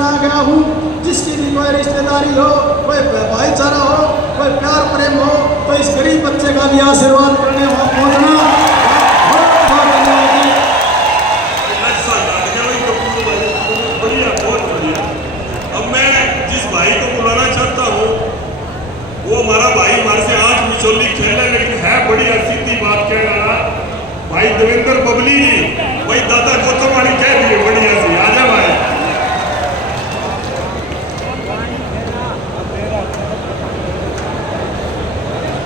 में आ गया हूँ। जिसकी भी कोई रिश्तेदारी हो, कोई भाईचारा हो, कोई प्यार प्रेम हो, तो इस गरीब बच्चे का भी आशीर्वाद करने वहाँ पहुँचना। बहुत बढ़िया। अब मैं जिस भाई को बुलाना चाहता हूँ वो हमारा भाई, हमारे से 8 मिचोली खेल है, लेकिन है बड़ी सीधी बात कह रहा भाई देवेंद्र बबली जी। भाई दादा गौतमवाणी कह दिए बढ़िया सी, आ जा भाई।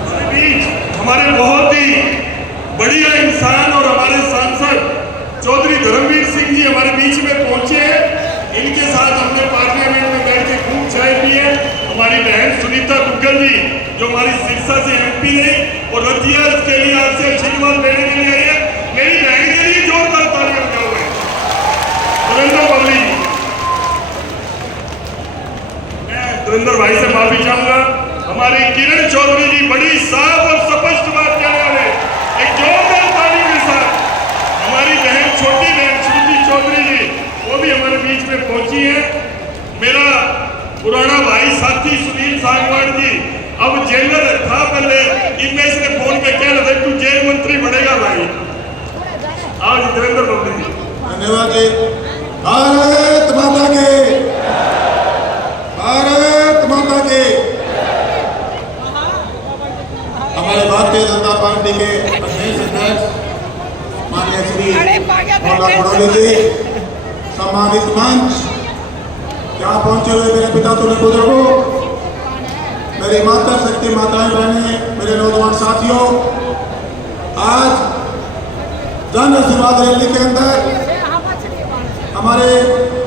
हमारे बीच हमारे बहुत ही बढ़िया इंसान और हमारे सांसद चौधरी धर्मवीर सिंह जी हमारे बीच में पहुंचे हैं। इनके साथ हमने पार्लियामेंट में बैठ के खूब चाय पी है। हमारी बहन सुनीता दुग्गल जी जो हमारी सिरसा से MP रही और रतिया के लिए आपसे आशीर्वाद लेने के लिए आई है। मेरी बहन के लिए जोरदार तालियां बजाओ। सुरेंद्र बबली, मैं सुरेंद्र भाई से माफी चाहूंगा। हमारी किरण चौधरी जी बड़ी साफ और स्पष्ट बात कहने वाले, एक जोरदार ताली के साथ। हमारी बहन, छोटी बहन श्रुति चौधरी जी, वो भी हमारे बीच में पहुंची है। मेरा पुराना भाई साथी सुनील सांगवान जी, अब जेलर था पहले, इनमें इसने फोन पे कह रहे थे तू जेल मंत्री बनेगा भाई। आज देवेंद्र बबली जी, धन्यवाद जी। भारत माता की, भारत माता की। हमारे भारतीय जनता पार्टी के प्रदेश अध्यक्ष माननीय श्री मौला बड़ौली जी, सम्मानित मंच, यहाँ पहुंचे हुए मेरे पिता तुल्य बुजुर्गों, मेरी माता शक्ति माताएं बहनें, मेरे नौजवान साथियों, आज जन आशीर्वाद रैली के अंदर हमारे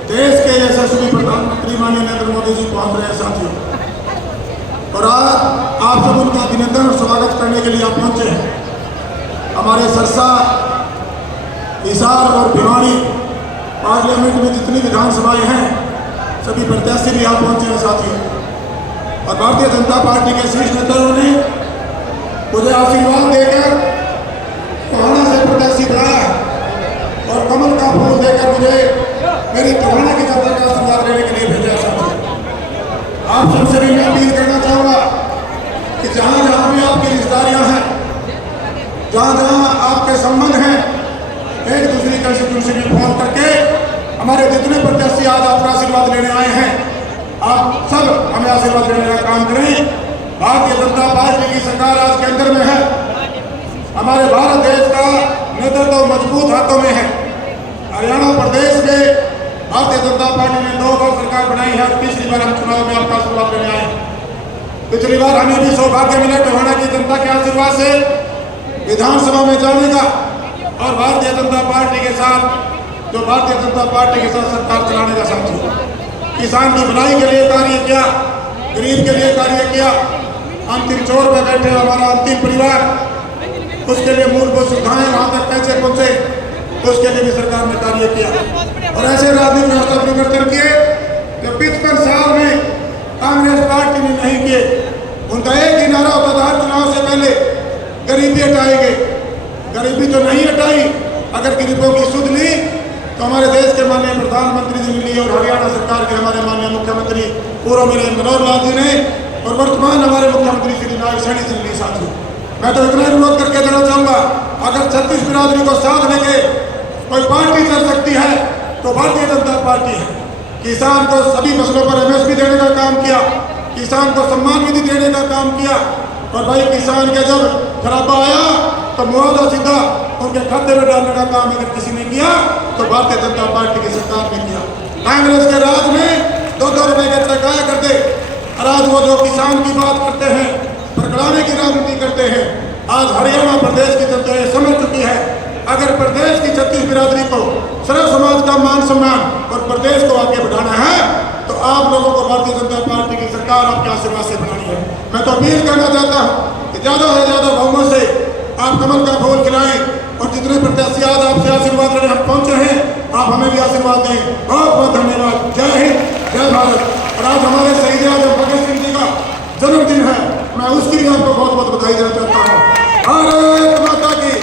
देश के यशस्वी प्रधानमंत्री माननीय नरेंद्र मोदी जी पहुंच रहे हैं साथियों, और आज आप सब उनका अभिनंदन और स्वागत करने के लिए आप पहुंचे हैं। हमारे सरसा, हिसार और भिवानी पार्लियामेंट में जितनी विधानसभाएं हैं सभी प्रत्याशी भी यहाँ पहुंचे हैं साथियों, और भारतीय जनता पार्टी के शीर्ष नेताओं ने मुझे आशीर्वाद देकर टोहाना से प्रत्याशी बनाया और कमल का फूल देकर मुझे मेरी टोहाना की जनता का आशीर्वाद लेने के लिए भेजा साथियों। आप सबसे भी मैं अपील करना चाहूँगा कि जहाँ जहाँ भी आपकी रिश्तेदारियाँ हैं, जहाँ जहाँ आपके संबंध हैं, एक दूसरी कंस्टिट्यूंसी में फोन करके हमारे जितने प्रत्याशी आज आपका आशीर्वाद लेने आए हैं, आप सब हमें आशीर्वाद देने का काम करें। भारतीय जनता पार्टी की सरकार आज केंद्र में है। हमारे भारत देश का नेतृत्व मजबूत हाथों में है। हरियाणा प्रदेश में भारतीय जनता पार्टी ने 2 बार सरकार बनाई है और तीसरी बार हम चुनाव में आपका आशीर्वाद लेने आए हैं। पिछली बार हमें भी सौभाग्य मिला टोहाना की जनता के आशीर्वाद से विधानसभा में जाने का, और भारतीय जनता पार्टी के साथ, जो भारतीय जनता पार्टी के साथ सरकार चलाने का साथी, किसान की भलाई के लिए कार्य किया, गरीब के लिए कार्य किया, अंतिम छोर पर बैठे हमारा अंतिम परिवार, उसके लिए मूलभूत सुविधाएं वहां तक कैसे पहुंचे, उसके लिए भी सरकार ने कार्य किया। और ऐसे राजनीतिक व्यवस्था परिवर्तन किए जो 55 साल में कांग्रेस पार्टी ने नहीं किए। उनका एक ही नारा होता था चुनाव से पहले, गरीबी हटाएंगे। गरीबी तो नहीं हटाई, अगर गरीबों की सुध ली तो हमारे देश के माननीय प्रधानमंत्री जी ने ली, और हरियाणा सरकार के हमारे माननीय मुख्यमंत्री पूर्व मेरे मनोहर लाल जी ने, और वर्तमान हमारे मुख्यमंत्री श्री नारायण सैनी जी ने ली साथियों। मैं तो इतना अनुरोध करके देना चाहूँगा, अगर 36 बिरादरी को साथ लेके कोई पार्टी चल सकती है तो भारतीय जनता पार्टी है। किसान को सभी फसलों पर MSP देने का काम किया, किसान को सम्मान निधि देने का काम किया, और भाई किसान के जब खराबा आया तो मुआवजा सीधा उनके खाते में डालने का काम अगर किसी ने किया तो भारतीय जनता पार्टी की सरकार ने किया। कांग्रेस के राज में 2-2 रुपए के चकाया करते, और आज वो जो किसान की बात करते हैं, भड़काने की राजनीति करते हैं। आज हरियाणा प्रदेश की जनता ये समझ चुकी है, अगर प्रदेश की 36 बिरादरी को, सर्व समाज का मान सम्मान और प्रदेश को आगे बढ़ाना है तो आप लोगों को भारतीय जनता पार्टी की सरकार आपके आशीर्वाद से बनानी है। मैं तो अपील करना चाहता हूँ कि ज़्यादा से ज़्यादा बहुमत से आप कमल का फूल खिलाएं, और जितने प्रत्याशी आज आपसे आशीर्वाद लेने हम पहुंचे हैं, आप हमें भी आशीर्वाद दें। बहुत बहुत धन्यवाद। जय हिंद, जय भारत। और आज हमारे शहीद आजम भगत सिंह जी का जन्मदिन है, मैं उसकी भी आपको बहुत बहुत बधाई देना चाहता हूँ। भारत माता की,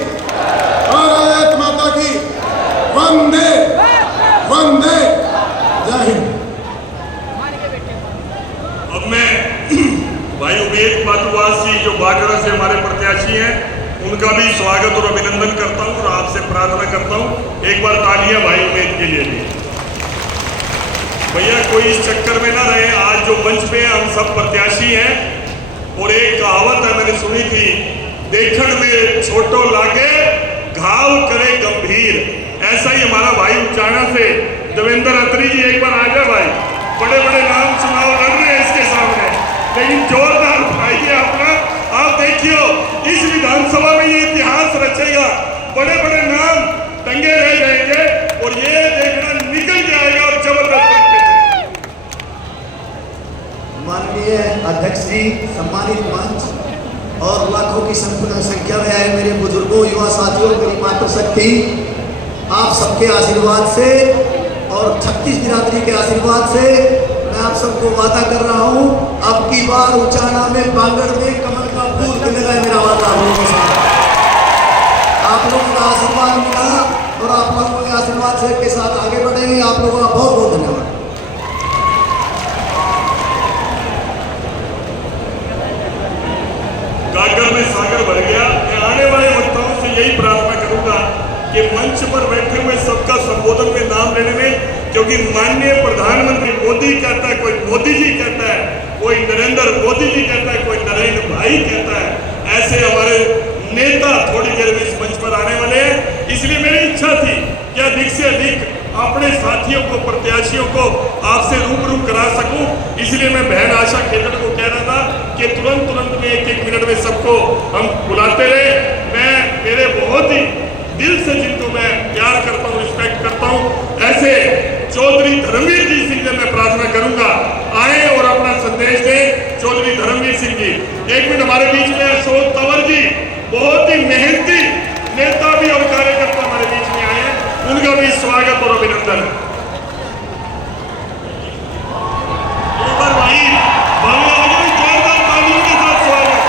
भारत माता की, वंदे वंदे, जय हिंद। माधुवास जी जो बागड़ा से हमारे प्रत्याशी हैं, उनका भी स्वागत और अभिनंदन करता हूं और आपसे प्रार्थना करता हूं एक बार तालियां भाई उम्मीद के लिए भी। भैया कोई इस चक्कर में ना रहे, आज जो मंच पे हम सब प्रत्याशी हैं और एक कहावत है मैंने सुनी थी, देखण में छोटो लागे घाव करे गंभीर। ऐसा ही हमारा भाई उचाना से देवेंद्र अत्री जी, एक बार आ जाए भाई, बड़े बड़े नाम चुनाव लड़ रहे हैं इसके सामने, लेकिन जोरदार उठाइए अपना। आप देखियो इस विधानसभा में ये इतिहास रचेगा, बड़े बड़े नाम टंगे रह जाएंगे और ये देखना निकल जाएगा और जबरदस्त। माननीय अध्यक्ष जी, सम्मानित मंच और लाखों की संख्या में आए मेरे बुजुर्गों, युवा साथियों, मेरी मातृशक्ति, आप सबके आशीर्वाद से और 36 बिरादरी के आशीर्वाद से मैं आप सबको वादा कर रहा हूं, अब की बार उचाना में, बांगड़ में कमल का फूल खिलेगा, मेरा वादा आप लोगों के साथ। आप लोगों का आशीर्वाद मिला और आप लोगों के आशीर्वाद से के साथ आगे बढ़ेंगे। आप लोगों का बहुत बहुत धन्यवाद। गागर में सागर भर गया। मैं आने वाले वक्ताओं से यही प्रार्थना करूंगा कि मंच पर बैठे हुए सबका संबोधन में नाम लेने में, क्योंकि माननीय प्रधानमंत्री मोदी कहता है, कोई मोदी जी कहता है, कोई नरेंद्र मोदी जी कहता है, कोई नरेंद्र भाई कहता है, ऐसे हमारे नेता थोड़ी देर में इस मंच पर आने वाले हैं। इसलिए मेरी इच्छा थी कि अधिक से अधिक अपने साथियों को, प्रत्याशियों को आपसे रूबरू करा सकूं। इसलिए मैं बहन आशा खेदड़ को कह रहा था कि तुरंत में 1-1 मिनट में सबको हम बुलाते रहे। मैं मेरे बहुत ही दिल से जिनको मैं प्यार करता हूँ, रिस्पेक्ट करता हूँ, ऐसे चौधरी धर्मवीर जी सिंह से मैं प्रार्थना करूंगा आए और अपना संदेश दें। चौधरी धर्मवीर सिंह जी, 1 मिनट हमारे बीच में अशोक तंवर जी, बहुत ही मेहनती नेता भी और कार्यकर्ता हमारे बीच में आए हैं, उनका भी स्वागत और अभिनंदन। एक बार भाई जोरदार तालियों के साथ स्वागत।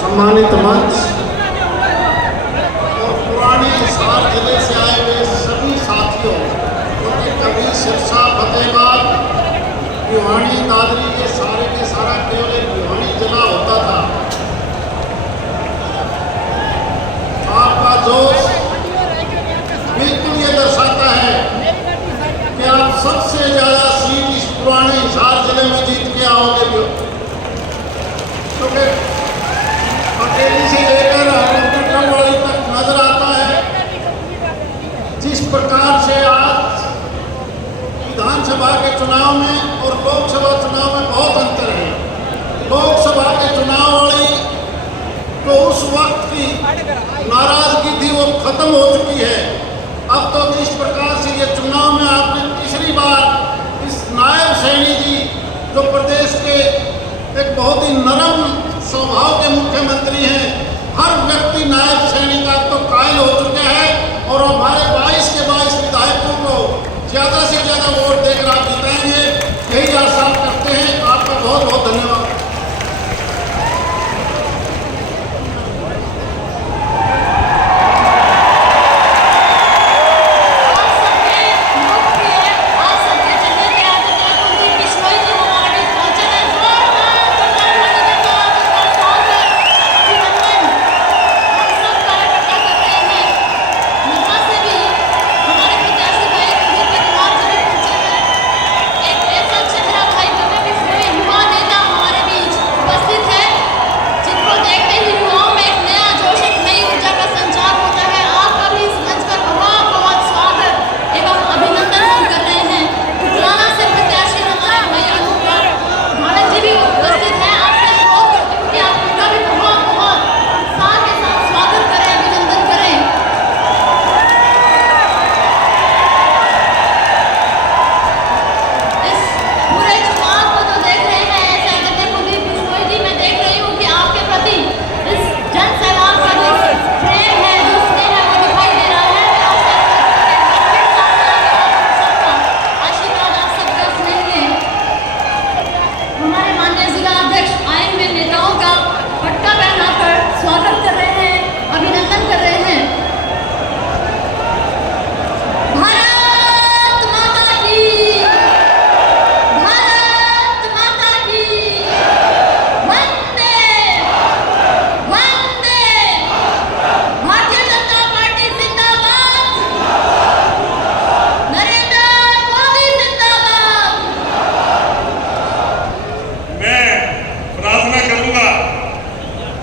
सम्मानित मंच और पुराने हिसार जिले से आए हुए सभी साथियों, क्योंकि कभी सिरसा, फतेहाबाद, भिवानी, दादरी के सारा केवल एक भिवानी जिला होता था। आपका जोश बिल्कुल ये दर्शाता है कि आप सबसे ज्यादा सीट इस पुराने हिसार जिले में जीत के आओगे, क्योंकि पटेली से लेकर हरकटवाड़ी तक नजर आता है जिस प्रकार से आज विधानसभा के चुनाव में और लोकसभा चुनाव में बहुत अंतर है। लोकसभा के चुनाव वाली तो उस वक्त की नाराजगी थी, वो खत्म हो चुकी है। अब तो जिस प्रकार से ये चुनाव में आपने तीसरी बार इस नायब सैनी जी, जो प्रदेश के एक बहुत ही नरम स्वभाव के मुख्यमंत्री हैं, हर व्यक्ति नायब सैनी का तो कायल हो चुके हैं और हमारे 22 के 22 विधायकों को ज़्यादा से ज़्यादा वोट देकर आप जिताएंगे, यही आशा करते हैं। आपका बहुत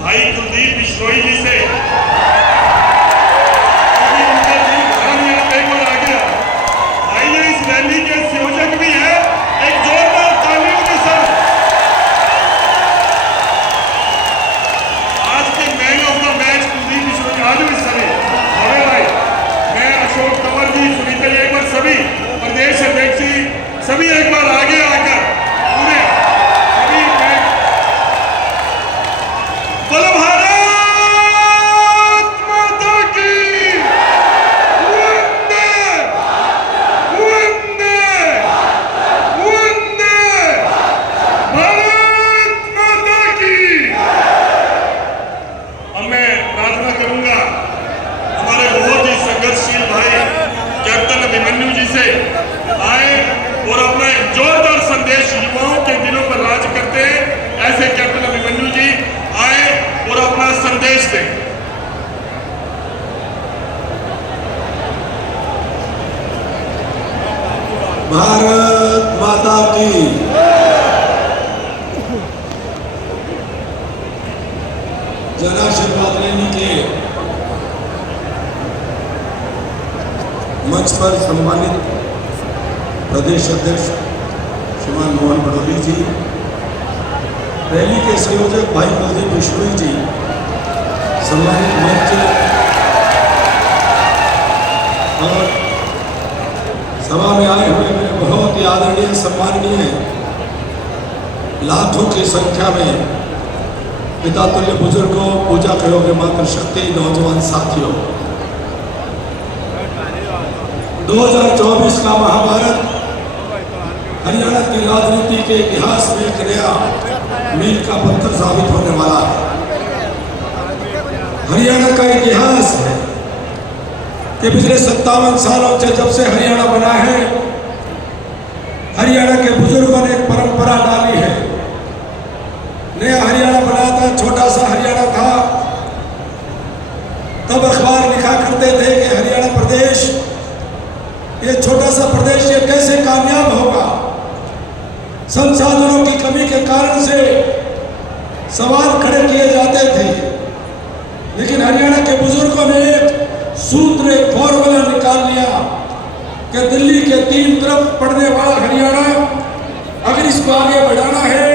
भाई कुलदीप बिश्नोई जी से अभी उनका दिल धर्म यहाँ पे को आ गया। भाई ये इस रैली के संयोजक भी है, एक जोरदार तालियों के साथ। आज के man of the match Kuldeep Bishnoi आज भी सभी हमें भाई मैं अशोक तंवर जी सुनीता जी एक बार सभी प्रदेश अध्यक्ष जी सभी एक बार आगे आकर पूरे सभी बोलो भारत माता की वंदे वंदे वंदे भारत माता की। अब मैं प्रार्थना करूंगा हमारे बहुत ही संघर्षशील भाई कैप्टन अभिमन्यु जी से आए और अपना एक जोरदार संदेश युवाओं के दिलों पर राज करते हैं ऐसे कैप्टन अभिमन्यु जी आए और अपना संदेश दें। भारत माता की जन आशीर्वाद लेने के मंच पर सम्मानित प्रदेश अध्यक्ष श्रीमान मोहन भड़ोली जी, रैली के संयोजक भाई कुलदीप बिश्नोई जी, सम्मानित मंच और सभा में आए हुए मेरे बहुत ही आदरणीय सम्माननीय लाखों की संख्या में पितातुल्य बुजुर्गों, पूजा के योग्य मातृशक्ति नौजवान साथियों, 2024 का महाभारत हरियाणा की राजनीति के इतिहास में एक नया मील का पत्थर साबित होने वाला है। हरियाणा का इतिहास है कि पिछले 57 सालों से जब से हरियाणा बना है, हरियाणा के बुजुर्गों ने एक परंपरा डाली है। नया हरियाणा बना था, छोटा सा हरियाणा था, तब अखबार लिखा करते थे कि हरियाणा प्रदेश, ये छोटा सा प्रदेश ये कैसे कामयाब होगा। संसाधनों की कमी के कारण से सवाल खड़े किए जाते थे, लेकिन हरियाणा के बुजुर्गों ने एक सूत्र, एक फॉर्मूला निकाल लिया कि दिल्ली के 3 तरफ पड़ने वाला हरियाणा अगर इसको आगे बढ़ाना है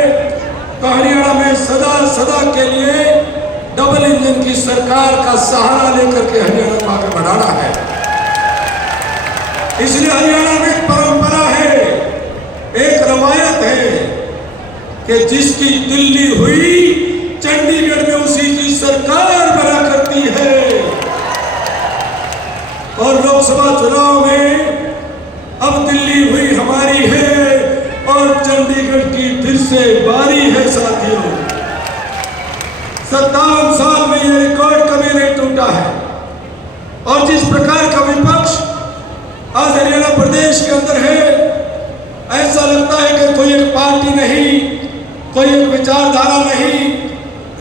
तो हरियाणा में सदा सदा के लिए डबल इंजन की सरकार का सहारा लेकर के हरियाणा को आगे बढ़ाना है। इसलिए हरियाणा में एक परंपरा है, एक रवायत है कि जिसकी दिल्ली हुई चंडीगढ़ में उसी की सरकार बना करती है। और लोकसभा चुनाव में अब दिल्ली हुई हमारी है और चंडीगढ़ की फिर से बारी है साथियों। 57 साल में यह रिकॉर्ड कभी नहीं टूटा है। और जिस प्रकार का विपक्ष आज हरियाणा प्रदेश के अंदर है, ऐसा लगता है कि कोई एक पार्टी नहीं, कोई एक विचारधारा नहीं,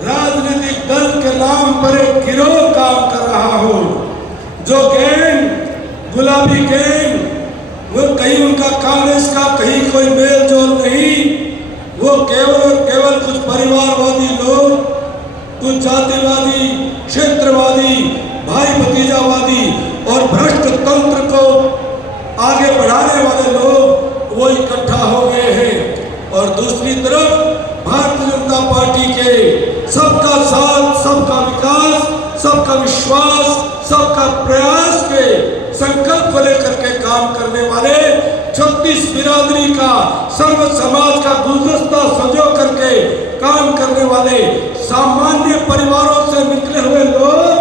राजनीतिक दल के नाम पर एक गिरोह काम कर रहा हो। जो गैंग, गुलाबी गैंग, वो कहीं उनका कांग्रेस का कहीं कोई मेल जोल नहीं, वो केवल और केवल कुछ परिवारवादी लोग, कुछ जातिवादी, क्षेत्रवादी, भाई भतीजावादी और भ्रष्ट तंत्र को आगे बढ़ाने वाले लोग वो इकट्ठा हो गए हैं। और दूसरी तरफ भारतीय जनता पार्टी के सबका साथ, सबका विकास, सबका विश्वास, सबका प्रयास के संकल्प को लेकर के काम करने वाले 36 बिरादरी का, सर्व समाज का गुलदस्ता सजो करके काम करने वाले सामान्य परिवारों से निकले हुए लोग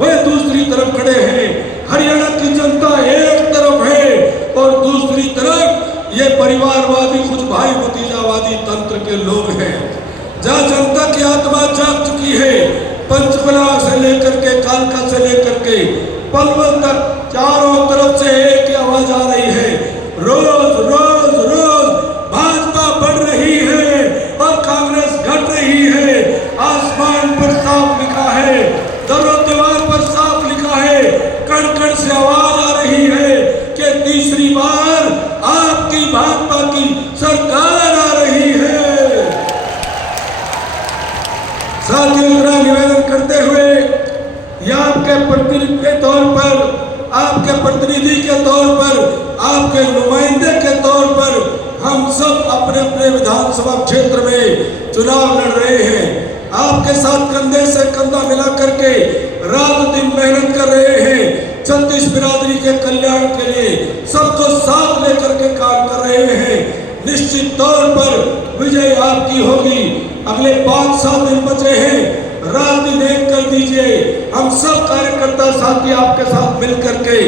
वह दूसरी तरफ खड़े हैं। हरियाणा की जनता एक तरफ है और दूसरी तरफ ये परिवारवादी, कुछ भाई भतीजावादी तंत्र के लोग हैं। जहाँ जनता की आत्मा जाग चुकी है, पंचकुला से लेकर के कालका से लेकर के पलवल तक चारों तरफ से एक ही आवाज आ रही है, रोज रोज रोज भाजपा बढ़ रही है और कांग्रेस घट रही है। आसमान पर साफ लिखा है, दरों दीवार पर साफ लिखा है, कण कण से आवाज आ रही है कि तीसरी बार आपकी भाजपा की सरकार आ रही है। साथियों, करते हुए या आपके प्रतिनिधि के तौर पर, आपके प्रतिनिधि के तौर पर, आपके नुमाइंदे के तौर पर हम सब अपने अपने विधानसभा क्षेत्र में चुनाव लड़ रहे हैं। आपके साथ कंधे से कंधा मिला करके रात दिन मेहनत कर रहे हैं। छत्तीस बिरादरी के कल्याण के लिए सबको साथ लेकर के काम कर रहे हैं। निश्चित तौर पर विजय आपकी होगी। अगले 5-7 दिन बचे हैं, रात दिन एक कर दीजिए। हम सब कार्यकर्ता साथी आपके साथ मिल करके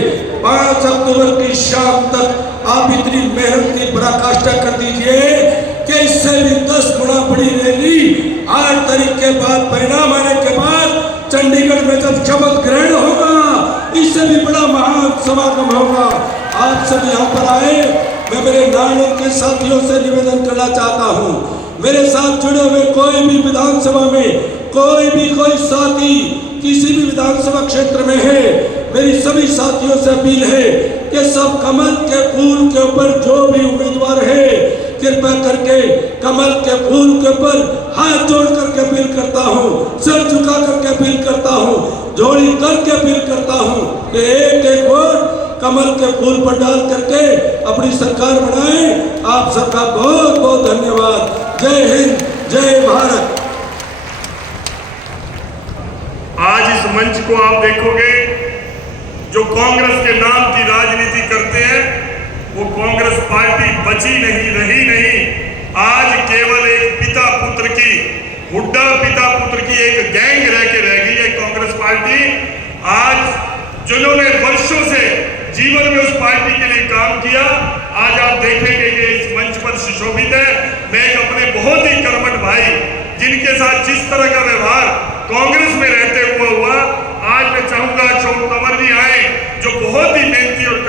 5 अक्टूबर की शाम तक आप इतनी मेहनत की पराकाष्ठा कर दीजिए कि इससे भी 10 गुना बड़ी रैली 8 तारीख के बाद परिणाम आने के बाद चंडीगढ़ में जब शपथ ग्रहण होगा, इससे भी बड़ा महान समागम होगा। आप सब यहाँ पर आए। मैं मेरे नागरिक के साथियों से निवेदन करना चाहता हूँ, मेरे साथ जुड़े हुए कोई भी विधानसभा में कोई साथी किसी भी विधानसभा क्षेत्र में है, मेरी सभी साथियों से अपील है कि सब कमल के फूल के ऊपर जो भी उम्मीदवार है, कृपया करके कमल के फूल के ऊपर हाथ जोड़ करके अपील करता हूँ, सर झुका करके अपील करता हूँ, जोड़ी करके अपील करता हूँ कि एक वोट कमल के फूल पर डाल करके अपनी सरकार बनाएं। आप सबका बहुत बहुत धन्यवाद। जय हिंद, जय भारत। आज इस मंच को आप देखोगे, जो कांग्रेस के नाम की राजनीति करते हैं वो कांग्रेस पार्टी बची नहीं, रही नहीं। आज केवल एक पिता पुत्र की, हुड्डा पिता पुत्र की एक गैंग रह गई है कांग्रेस पार्टी। आज जिन्होंने वर्षों से जीवन में उस पार्टी के लिए काम किया, आज आप देखेंगे कि इस मंच पर सुशोभित है। मैं एक अपने बहुत ही कर्मठ भाई, जिनके साथ जिस तरह का व्यवहार कांग्रेस में रहते हुआ, आज मैं चाहूंगा चौक तंवर जी आए, जो बहुत ही मेहनती और